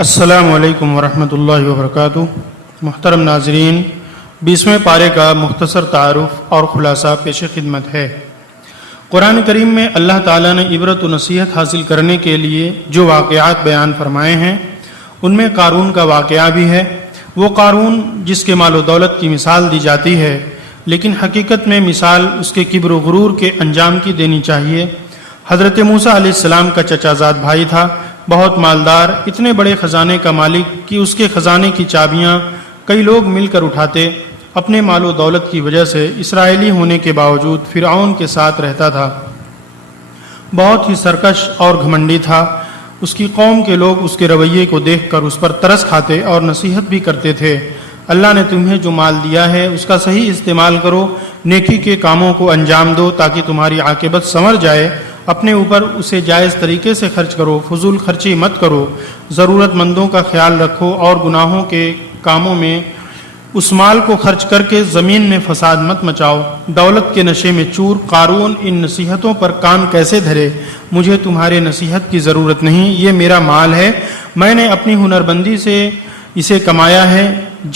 السلام علیکم ورحمۃ اللہ وبرکاتہ۔ محترم ناظرین، 20ویں پارے کا مختصر تعارف اور خلاصہ پیش خدمت ہے۔ قرآن کریم میں اللہ تعالیٰ نے عبرت و نصیحت حاصل کرنے کے لیے جو واقعات بیان فرمائے ہیں ان میں قارون کا واقعہ بھی ہے۔ وہ قارون جس کے مال و دولت کی مثال دی جاتی ہے، لیکن حقیقت میں مثال اس کے کبر و غرور کے انجام کی دینی چاہیے۔ حضرت موسیٰ علیہ السلام کا چچا زاد بھائی تھا، بہت مالدار، اتنے بڑے خزانے کا مالک کہ اس کے خزانے کی چابیاں کئی لوگ مل کر اٹھاتے۔ اپنے مال و دولت کی وجہ سے اسرائیلی ہونے کے باوجود فرعون کے ساتھ رہتا تھا۔ بہت ہی سرکش اور گھمنڈی تھا۔ اس کی قوم کے لوگ اس کے رویے کو دیکھ کر اس پر ترس کھاتے اور نصیحت بھی کرتے تھے۔ اللہ نے تمہیں جو مال دیا ہے اس کا صحیح استعمال کرو، نیکی کے کاموں کو انجام دو تاکہ تمہاری عاقبت سنور جائے۔ اپنے اوپر اسے جائز طریقے سے خرچ کرو، فضول خرچی مت کرو، ضرورت مندوں کا خیال رکھو اور گناہوں کے کاموں میں اس مال کو خرچ کر کے زمین میں فساد مت مچاؤ۔ دولت کے نشے میں چور قارون ان نصیحتوں پر کان کیسے دھرے؟ مجھے تمہارے نصیحت کی ضرورت نہیں، یہ میرا مال ہے، میں نے اپنی ہنربندی سے اسے کمایا ہے،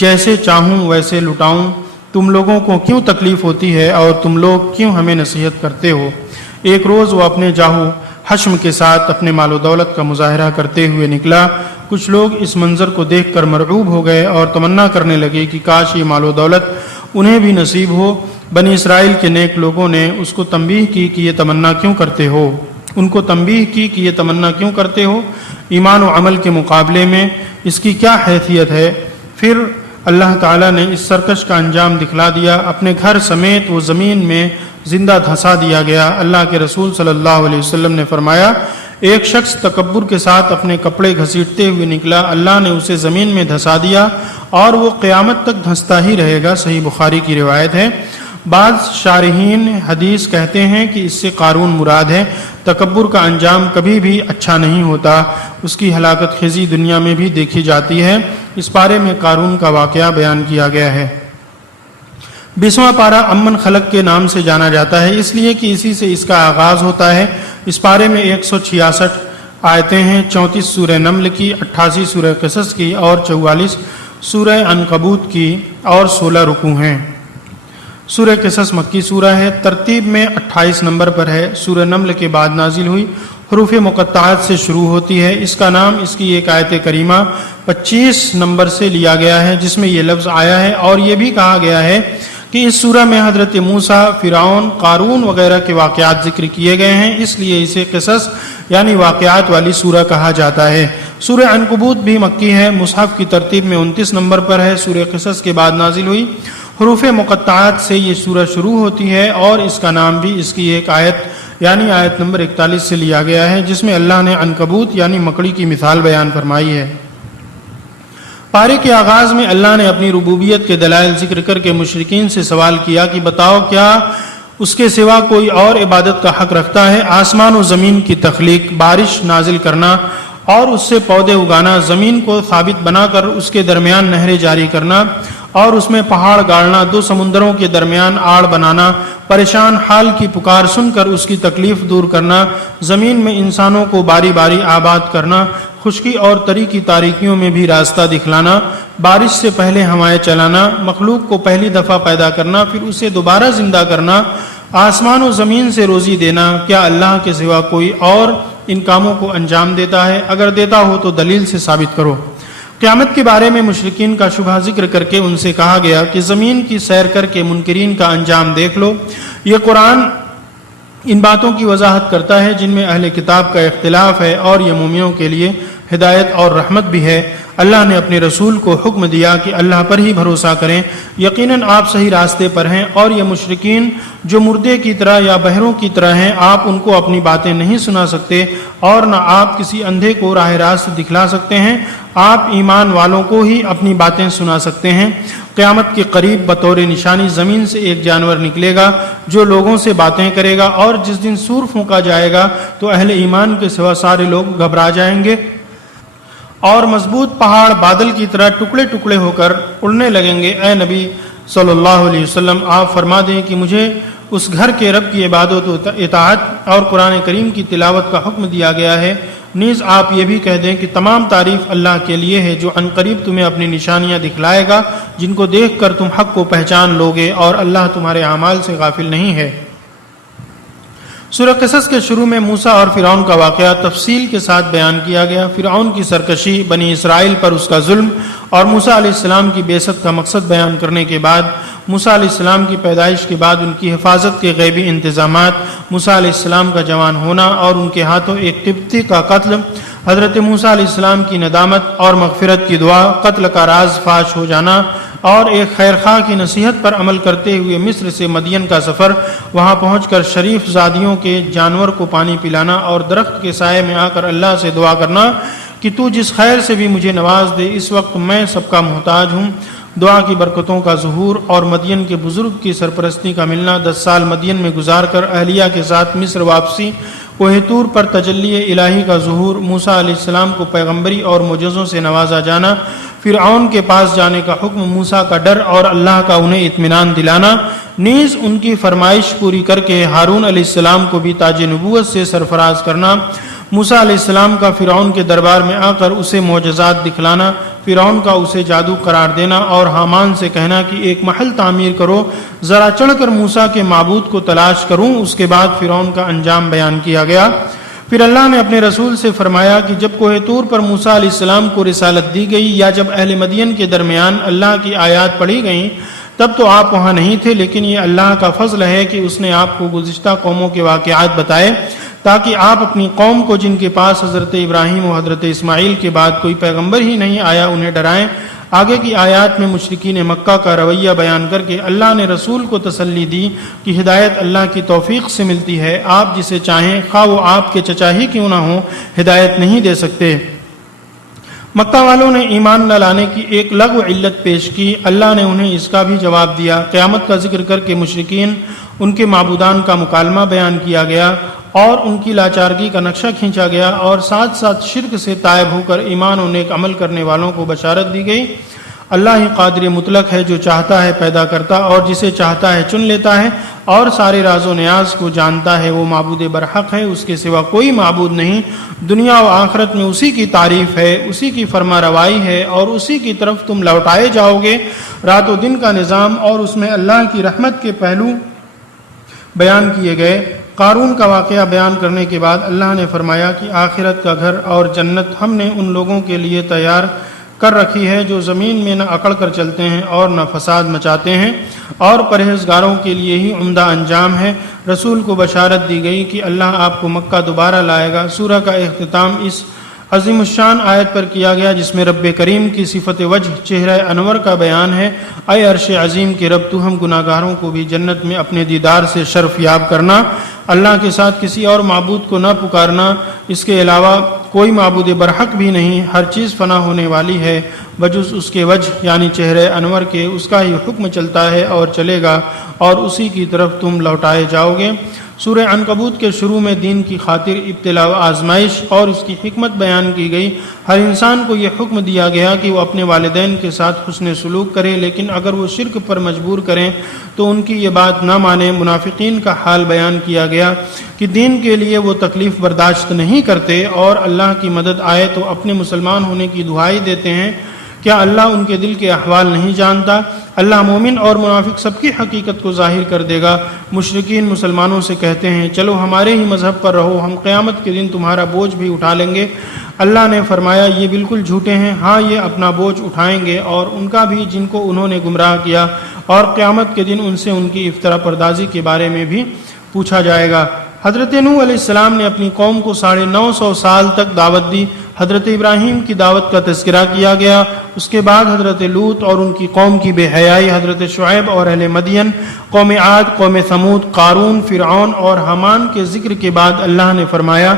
جیسے چاہوں ویسے لٹاؤں۔ تم لوگوں کو کیوں تکلیف ہوتی ہے اور تم لوگ کیوں ہمیں نصیحت کرتے ہو؟ ایک روز وہ اپنے جاہو حشم کے ساتھ اپنے مال و دولت کا مظاہرہ کرتے ہوئے نکلا۔ کچھ لوگ اس منظر کو دیکھ کر مرعوب ہو گئے اور تمنا کرنے لگے کہ کاش یہ مال و دولت انہیں بھی نصیب ہو۔ بنی اسرائیل کے نیک لوگوں نے اس کو تنبیہ کی کہ یہ تمنا کیوں کرتے ہو؟ ان کو تنبیہ کی کہ یہ تمنا کیوں کرتے ہو؟ ایمان و عمل کے مقابلے میں اس کی کیا حیثیت ہے؟ پھر اللہ تعالیٰ نے اس سرکش کا انجام دکھلا دیا۔ اپنے گھر سمیت وہ زمین میں زندہ دھسا دیا گیا۔ اللہ کے رسول صلی اللہ علیہ وسلم نے فرمایا، ایک شخص تکبر کے ساتھ اپنے کپڑے گھسیٹتے ہوئے نکلا، اللہ نے اسے زمین میں دھسا دیا اور وہ قیامت تک دھستا ہی رہے گا۔ صحیح بخاری کی روایت ہے۔ بعض شارحین حدیث کہتے ہیں کہ اس سے قارون مراد ہے۔ تکبر کا انجام کبھی بھی اچھا نہیں ہوتا، اس کی ہلاکت خیزی دنیا میں بھی دیکھی جاتی ہے۔ اس پارے میں قارون کا واقعہ بیان کیا گیا ہے۔ 20واں پارہ امن خلق کے نام سے جانا جاتا ہے، اس لیے کہ اسی سے اس کا آغاز ہوتا ہے۔ اس پارے میں 166 آیتیں ہیں، 34 سورہ نمل کی، 88 سورہ قصص کی اور 44 سورہ عنکبوت کی اور 16 رکوع ہیں۔ سورہ قصص مکی سورہ ہے، ترتیب میں 28 نمبر پر ہے، سورہ نمل کے بعد نازل ہوئی، حروف مقطعات سے شروع ہوتی ہے۔ اس کا نام اس کی ایک آیت کریمہ 25 نمبر سے لیا گیا ہے جس میں یہ لفظ آیا ہے، اور یہ بھی کہا گیا ہے کہ اس سورہ میں حضرت موسیٰ، فرعون، قارون وغیرہ کے واقعات ذکر کیے گئے ہیں، اس لیے اسے قصص یعنی واقعات والی سورہ کہا جاتا ہے۔ سورہ عنکبوت بھی مکی ہے، مصحف کی ترتیب میں 29 نمبر پر ہے، سورہ قصص کے بعد نازل ہوئی۔ حروف مقطعات سے یہ سورہ شروع ہوتی ہے اور اس کا نام بھی اس کی ایک آیت یعنی آیت نمبر 41 سے لیا گیا ہے، جس میں اللہ نے عنکبوت یعنی مکڑی کی مثال بیان فرمائی ہے۔ پارے کے آغاز میں اللہ نے اپنی ربوبیت کے دلائل ذکر کر کے مشرکین سے سوال کیا کہ بتاؤ کیا اس کے سوا کوئی اور عبادت کا حق رکھتا ہے؟ آسمان و زمین کی تخلیق، بارش نازل کرنا اور اس سے پودے اگانا، زمین کو ثابت بنا کر اس کے درمیان نہریں جاری کرنا اور اس میں پہاڑ گاڑنا، دو سمندروں کے درمیان آڑ بنانا، پریشان حال کی پکار سن کر اس کی تکلیف دور کرنا، زمین میں انسانوں کو باری باری آباد کرنا، خشکی اور تری کی تاریکیوں میں بھی راستہ دکھلانا، بارش سے پہلے ہوائیں چلانا، مخلوق کو پہلی دفعہ پیدا کرنا پھر اسے دوبارہ زندہ کرنا، آسمان و زمین سے روزی دینا، کیا اللہ کے سوا کوئی اور ان کاموں کو انجام دیتا ہے؟ اگر دیتا ہو تو دلیل سے ثابت کرو۔ قیامت کے بارے میں مشرکین کا شبہ ذکر کر کے ان سے کہا گیا کہ زمین کی سیر کر کے منکرین کا انجام دیکھ لو۔ یہ قرآن ان باتوں کی وضاحت کرتا ہے جن میں اہل کتاب کا اختلاف ہے اور یہ مومنوں کے لیے ہدایت اور رحمت بھی ہے۔ اللہ نے اپنے رسول کو حکم دیا کہ اللہ پر ہی بھروسہ کریں، یقیناً آپ صحیح راستے پر ہیں، اور یہ مشرکین جو مردے کی طرح یا بہروں کی طرح ہیں، آپ ان کو اپنی باتیں نہیں سنا سکتے اور نہ آپ کسی اندھے کو راہ راست دکھلا سکتے ہیں، آپ ایمان والوں کو ہی اپنی باتیں سنا سکتے ہیں۔ قیامت کے قریب بطور نشانی زمین سے ایک جانور نکلے گا جو لوگوں سے باتیں کرے گا، اور جس دن سور پھونکا جائے گا تو اہل ایمان کے سوا سارے لوگ گھبرا جائیں گے اور مضبوط پہاڑ بادل کی طرح ٹکڑے ٹکڑے ہو کر اڑنے لگیں گے۔ اے نبی صلی اللہ علیہ وسلم، آپ فرما دیں کہ مجھے اس گھر کے رب کی عبادت و اطاعت اور قرآن کریم کی تلاوت کا حکم دیا گیا ہے نیز آپ یہ بھی کہہ دیں کہ تمام تعریف اللہ کے لیے ہے جو عنقریب تمہیں اپنی نشانیاں دکھلائے گا جن کو دیکھ کر تم حق کو پہچان لوگے، اور اللہ تمہارے اعمال سے غافل نہیں ہے۔ سورہ قصص کے شروع میں موسیٰ اور فرعون کا واقعہ تفصیل کے ساتھ بیان کیا گیا۔ فرعون کی سرکشی، بنی اسرائیل پر اس کا ظلم اور موسیٰ علیہ السلام کی بعثت کا مقصد بیان کرنے کے بعد موسیٰ علیہ السلام کی پیدائش کے بعد ان کی حفاظت کے غیبی انتظامات، موسیٰ علیہ السلام کا جوان ہونا اور ان کے ہاتھوں ایک قبطی کا قتل، حضرت موسیٰ علیہ السلام کی ندامت اور مغفرت کی دعا، قتل کا راز فاش ہو جانا اور ایک خیرخواہ کی نصیحت پر عمل کرتے ہوئے مصر سے مدین کا سفر، وہاں پہنچ کر شریف زادیوں کے جانور کو پانی پلانا اور درخت کے سائے میں آ کر اللہ سے دعا کرنا کہ تو جس خیر سے بھی مجھے نواز دے، اس وقت میں سب کا محتاج ہوں، دعا کی برکتوں کا ظہور اور مدین کے بزرگ کی سرپرستی کا ملنا، 10 سال مدین میں گزار کر اہلیہ کے ساتھ مصر واپسی، کوہ طور پر تجلی الہی کا ظہور، موسیٰ علیہ السلام کو پیغمبری اور معجزوں سے نوازا جانا، فرعون کے پاس جانے کا حکم، موسیٰ کا ڈر اور اللہ کا انہیں اطمینان دلانا، نیز ان کی فرمائش پوری کر کے ہارون علیہ السلام کو بھی تاج نبوت سے سرفراز کرنا، موسیٰ علیہ السلام کا فرعون کے دربار میں آ کر اسے معجزات دکھلانا، فرعون کا اسے جادو قرار دینا اور حامان سے کہنا کہ ایک محل تعمیر کرو، ذرا چڑھ کر موسیٰ کے معبود کو تلاش کروں۔ اس کے بعد فرعون کا انجام بیان کیا گیا۔ پھر اللہ نے اپنے رسول سے فرمایا کہ جب کوہ طور پر موسیٰ علیہ السلام کو رسالت دی گئی یا جب اہل مدین کے درمیان اللہ کی آیات پڑھی گئیں تب تو آپ وہاں نہیں تھے، لیکن یہ اللہ کا فضل ہے کہ اس نے آپ کو گزشتہ قوموں کے واقعات بتائے تاکہ آپ اپنی قوم کو جن کے پاس حضرت ابراہیم و حضرت اسماعیل کے بعد کوئی پیغمبر ہی نہیں آیا انہیں ڈرائیں۔ آگے کی آیات میں مشرکین مکہ کا رویہ بیان کر کے اللہ نے رسول کو تسلی دی کہ ہدایت اللہ کی توفیق سے ملتی ہے، آپ جسے چاہیں خواہ وہ آپ کے چچا ہی کیوں نہ ہوں ہدایت نہیں دے سکتے۔ مکہ والوں نے ایمان نہ لانے کی ایک لغو علت پیش کی، اللہ نے انہیں اس کا بھی جواب دیا۔ قیامت کا ذکر کر کے مشرکین ان کے معبودان کا مکالمہ بیان کیا گیا اور ان کی لاچارگی کا نقشہ کھینچا گیا، اور ساتھ ساتھ شرک سے تائب ہو کر ایمان و نیک عمل کرنے والوں کو بشارت دی گئی۔ اللہ ہی قادر مطلق ہے، جو چاہتا ہے پیدا کرتا اور جسے چاہتا ہے چن لیتا ہے، اور سارے راز و نیاز کو جانتا ہے۔ وہ معبود برحق ہے، اس کے سوا کوئی معبود نہیں، دنیا و آخرت میں اسی کی تعریف ہے، اسی کی فرما روائی ہے اور اسی کی طرف تم لوٹائے جاؤ گے۔ رات و دن کا نظام اور اس میں اللہ کی رحمت کے پہلو بیان کیے گئے۔ قارون کا واقعہ بیان کرنے کے بعد اللہ نے فرمایا کہ آخرت کا گھر اور جنت ہم نے ان لوگوں کے لیے تیار کر رکھی ہے جو زمین میں نہ اکڑ کر چلتے ہیں اور نہ فساد مچاتے ہیں، اور پرہیزگاروں کے لیے ہی عمدہ انجام ہے۔ رسول کو بشارت دی گئی کہ اللہ آپ کو مکہ دوبارہ لائے گا۔ سورہ کا اختتام اس عظیم الشان آیت پر کیا گیا جس میں رب کریم کی صفت وجہ چہرہ انور کا بیان ہے۔ اے عرش عظیم کے رب، تو ہم گناہ گاروں کو بھی جنت میں اپنے دیدار سے شرف یاب کرنا، اللہ کے ساتھ کسی اور معبود کو نہ پکارنا، اس کے علاوہ کوئی معبود برحق بھی نہیں، ہر چیز فنا ہونے والی ہے بجز اس کے وجہ یعنی چہرہ انور کے، اس کا ہی حکم چلتا ہے اور چلے گا اور اسی کی طرف تم لوٹائے جاؤ گے۔ سورہ عنکبوت کے شروع میں دین کی خاطر ابتلا و آزمائش اور اس کی حکمت بیان کی گئی۔ ہر انسان کو یہ حکم دیا گیا کہ وہ اپنے والدین کے ساتھ حسن سلوک کرے، لیکن اگر وہ شرک پر مجبور کریں تو ان کی یہ بات نہ مانیں۔ منافقین کا حال بیان کیا گیا کہ دین کے لیے وہ تکلیف برداشت نہیں کرتے اور اللہ کی مدد آئے تو اپنے مسلمان ہونے کی دعائی دیتے ہیں۔ کیا اللہ ان کے دل کے احوال نہیں جانتا؟ اللہ مومن اور منافق سب کی حقیقت کو ظاہر کر دے گا۔ مشرکین مسلمانوں سے کہتے ہیں چلو ہمارے ہی مذہب پر رہو، ہم قیامت کے دن تمہارا بوجھ بھی اٹھا لیں گے۔ اللہ نے فرمایا یہ بالکل جھوٹے ہیں، ہاں یہ اپنا بوجھ اٹھائیں گے اور ان کا بھی جن کو انہوں نے گمراہ کیا، اور قیامت کے دن ان سے ان کی افطرا پردازی کے بارے میں بھی پوچھا جائے گا۔ حضرت نوح علیہ السلام نے اپنی قوم کو 950 سال تک دعوت دی۔ حضرت ابراہیم کی دعوت کا تذکرہ کیا گیا، اس کے بعد حضرت لوط اور ان کی قوم کی بے حیائی، حضرت شعیب اور اہل مدین، قوم عاد، قوم ثمود، قارون، فرعون اور حامان کے ذکر کے بعد اللہ نے فرمایا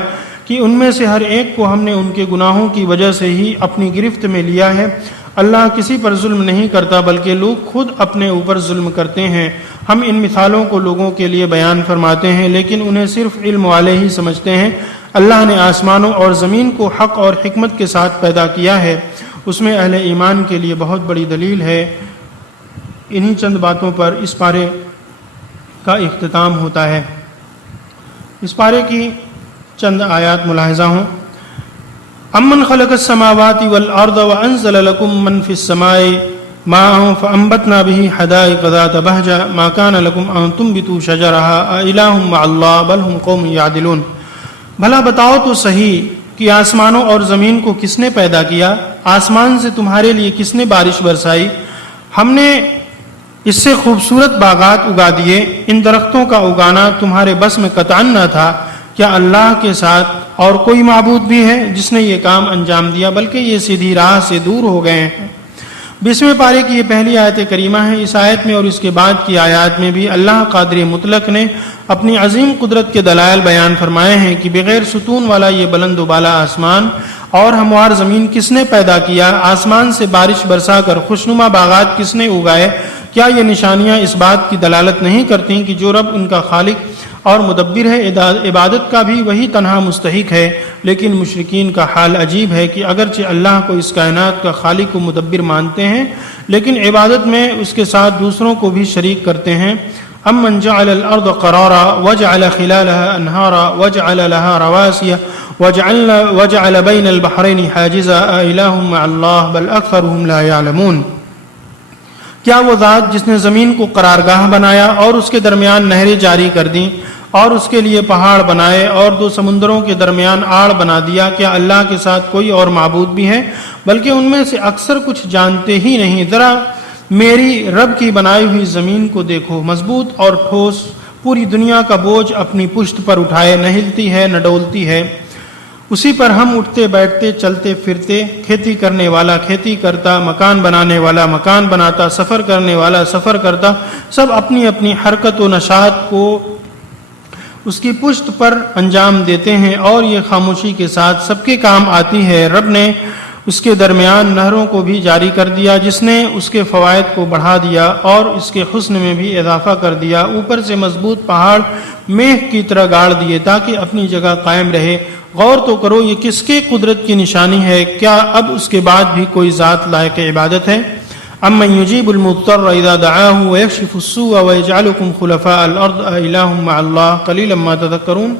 کہ ان میں سے ہر ایک کو ہم نے ان کے گناہوں کی وجہ سے ہی اپنی گرفت میں لیا ہے۔ اللہ کسی پر ظلم نہیں کرتا بلکہ لوگ خود اپنے اوپر ظلم کرتے ہیں۔ ہم ان مثالوں کو لوگوں کے لیے بیان فرماتے ہیں لیکن انہیں صرف علم والے ہی سمجھتے ہیں۔ اللہ نے آسمانوں اور زمین کو حق اور حکمت کے ساتھ پیدا کیا ہے، اس میں اہل ایمان کے لیے بہت بڑی دلیل ہے۔ انہی چند باتوں پر اس پارے کا اختتام ہوتا ہے۔ اس پارے کی چند آیات ملاحظہ ہوں۔ امن خلق السماوات والارض وانزل لكم من في السماء ماء فانبتنا به حدائق ذات بهجة ما كان لكم ان تنبتوا شجرها أإله مع الله بل هم قوم يعدلون۔ بھلا بتاؤ تو صحیح کہ آسمانوں اور زمین کو کس نے پیدا کیا؟ آسمان سے تمہارے لیے کس نے بارش برسائی؟ ہم نے اس سے خوبصورت باغات اگا دیے۔ ان درختوں کا اگانا تمہارے بس میں قطعاً نہ تھا۔ کیا اللہ کے ساتھ اور کوئی معبود بھی ہے جس نے یہ کام انجام دیا؟ بلکہ یہ سیدھی راہ سے دور ہو گئے ہیں۔ 20ویں پارے کی یہ پہلی آیت کریمہ ہے۔ اس آیت میں اور اس کے بعد کی آیات میں بھی اللہ قادر مطلق نے اپنی عظیم قدرت کے دلائل بیان فرمائے ہیں کہ بغیر ستون والا یہ بلند و بالا آسمان اور ہموار زمین کس نے پیدا کیا؟ آسمان سے بارش برسا کر خوشنما باغات کس نے اگائے؟ کیا یہ نشانیاں اس بات کی دلالت نہیں کرتی کہ جو رب ان کا خالق اور مدبر ہے، عبادت کا بھی وہی تنہا مستحق ہے؟ لیکن مشرکین کا حال عجیب ہے کہ اگرچہ اللہ کو اس کائنات کا خالق و مدبر مانتے ہیں لیکن عبادت میں اس کے ساتھ دوسروں کو بھی شریک کرتے ہیں۔ امن جعل الارض قرارا وجعل خلالها انہارا وجعل لها رواسي وجعل بين البحرين حاجزا أإله مع الله بل اکثرهم لا يعلمون۔ کیا وہ ذات جس نے زمین کو قرارگاہ بنایا اور اس کے درمیان نہریں جاری کر دیں اور اس کے لیے پہاڑ بنائے اور دو سمندروں کے درمیان آڑ بنا دیا، کیا اللہ کے ساتھ کوئی اور معبود بھی ہے؟ بلکہ ان میں سے اکثر کچھ جانتے ہی نہیں۔ ذرا میری رب کی بنائی ہوئی زمین کو دیکھو، مضبوط اور ٹھوس، پوری دنیا کا بوجھ اپنی پشت پر اٹھائے، نہ ہلتی ہے نہ ڈولتی ہے۔ اسی پر ہم اٹھتے بیٹھتے چلتے پھرتے، کھیتی کرنے والا کھیتی کرتا، مکان بنانے والا مکان بناتا، سفر کرنے والا سفر کرتا، سب اپنی اپنی حرکت و نشاط کو اس کی پشت پر انجام دیتے ہیں اور یہ خاموشی کے ساتھ سب کے کام آتی ہے۔ رب نے اس کے درمیان نہروں کو بھی جاری کر دیا، جس نے اس کے فوائد کو بڑھا دیا اور اس کے حسن میں بھی اضافہ کر دیا۔ اوپر سے مضبوط پہاڑ میخ کی طرح گاڑ دیے تاکہ اپنی جگہ قائم رہے۔ غور تو کرو یہ کس کے قدرت کی نشانی ہے؟ کیا اب اس کے بعد بھی کوئی ذات لائق عبادت ہے؟ امن یجیب المضطر اذا دعاه ویکشف السوء ویجعلکم خلفاء الارض أإله مع الله قلیلا ما تذکرون۔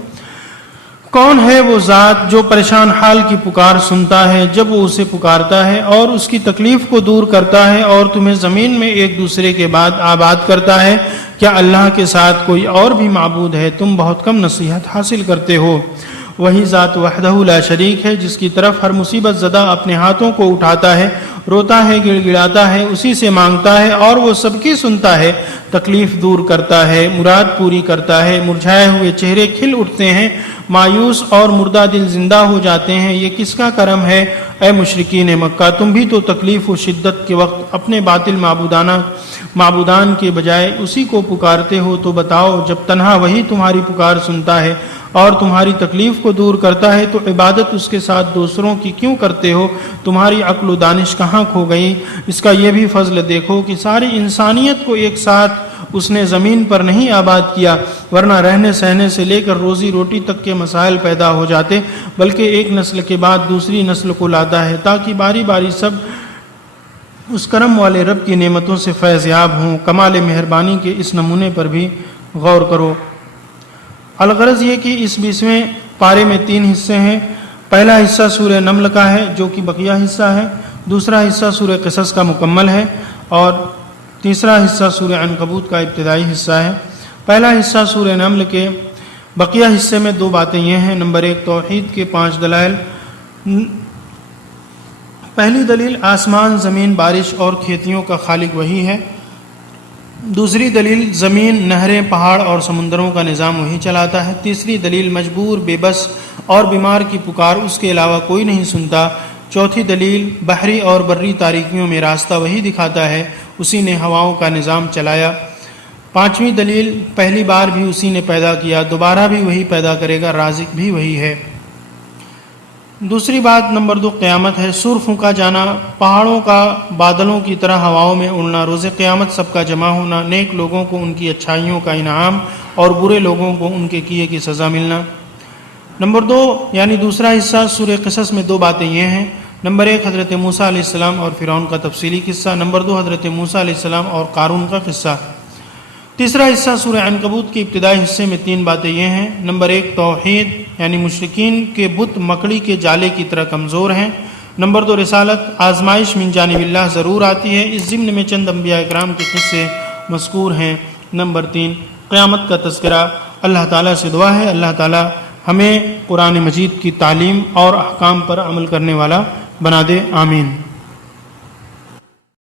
کون ہے وہ ذات جو پریشان حال کی پکار سنتا ہے جب وہ اسے پکارتا ہے اور اس کی تکلیف کو دور کرتا ہے اور تمہیں زمین میں ایک دوسرے کے بعد آباد کرتا ہے؟ کیا اللہ کے ساتھ کوئی اور بھی معبود ہے؟ تم بہت کم نصیحت حاصل کرتے ہو۔ وہی ذات وحدہ لا شریک ہے جس کی طرف ہر مصیبت زدہ اپنے ہاتھوں کو اٹھاتا ہے، روتا ہے، گڑ گڑاتا ہے، اسی سے مانگتا ہے اور وہ سب کی سنتا ہے، تکلیف دور کرتا ہے، مراد پوری کرتا ہے، مرجھائے ہوئے چہرے کھل اٹھتے ہیں، مایوس اور مردہ دل زندہ ہو جاتے ہیں۔ یہ کس کا کرم ہے؟ اے مشرکین مکہ، تم بھی تو تکلیف و شدت کے وقت اپنے باطل معبودان کے بجائے اسی کو پکارتے ہو، تو بتاؤ جب تنہا وہی تمہاری پکار سنتا ہے اور تمہاری تکلیف کو دور کرتا ہے تو عبادت اس کے ساتھ دوسروں کی کیوں کرتے ہو؟ تمہاری عقل و دانش کہاں کھو گئی؟ اس کا یہ بھی فضل دیکھو کہ ساری انسانیت کو ایک ساتھ اس نے زمین پر نہیں آباد کیا، ورنہ رہنے سہنے سے لے کر روزی روٹی تک کے مسائل پیدا ہو جاتے، بلکہ ایک نسل کے بعد دوسری نسل کو لاتا ہے تاکہ باری باری سب اس کرم والے رب کی نعمتوں سے فیض یاب ہوں۔ کمال مہربانی کے اس نمونے پر بھی غور کرو۔ الغرض یہ کہ اس 20ویں پارے میں 3 حصے ہیں۔ پہلا حصہ سورہ نمل کا ہے جو کہ بقیہ حصہ ہے، دوسرا حصہ سورہ قصص کا مکمل ہے اور تیسرا حصہ سورہ عنکبوت کا ابتدائی حصہ ہے۔ پہلا حصہ سورہ نمل کے بقیہ حصے میں 2 باتیں یہ ہیں۔ نمبر 1 توحید کے 5 دلائل۔ پہلی دلیل آسمان، زمین، بارش اور کھیتیوں کا خالق وہی ہے۔ دوسری دلیل زمین، نہریں، پہاڑ اور سمندروں کا نظام وہی چلاتا ہے۔ تیسری دلیل مجبور، بے بس اور بیمار کی پکار اس کے علاوہ کوئی نہیں سنتا۔ چوتھی دلیل بحری اور بری تاریکیوں میں راستہ وہی دکھاتا ہے، اسی نے ہواؤں کا نظام چلایا۔ پانچویں دلیل پہلی بار بھی اسی نے پیدا کیا، دوبارہ بھی وہی پیدا کرے گا، رازق بھی وہی ہے۔ دوسری بات نمبر 2 قیامت ہے، سور پھونکا جانا، پہاڑوں کا بادلوں کی طرح ہواؤں میں اڑنا، روز قیامت سب کا جمع ہونا، نیک لوگوں کو ان کی اچھائیوں کا انعام اور برے لوگوں کو ان کے کیے کی سزا ملنا۔ نمبر 2 یعنی دوسرا حصہ سورہ قصص میں 2 باتیں یہ ہیں۔ نمبر 1 حضرت موسیٰ علیہ السلام اور فرعون کا تفصیلی قصہ۔ نمبر 2 حضرت موسیٰ علیہ السلام اور قارون کا قصہ۔ تیسرا حصہ سورہ عنکبوت کے ابتدائی حصے میں 3 باتیں یہ ہیں. نمبر 1 توحید، یعنی مشرکین کے بت مکڑی کے جالے کی طرح کمزور ہیں. نمبر 2 رسالت، آزمائش من جانب اللہ ضرور آتی ہے، اس ضمن میں چند انبیاء اکرام کے قصے مذکور ہیں. نمبر 3 قیامت کا تذکرہ. اللہ تعالیٰ سے دعا ہے اللہ تعالیٰ ہمیں قرآن مجید کی تعلیم اور احکام پر عمل کرنے والا بنا دے. آمین.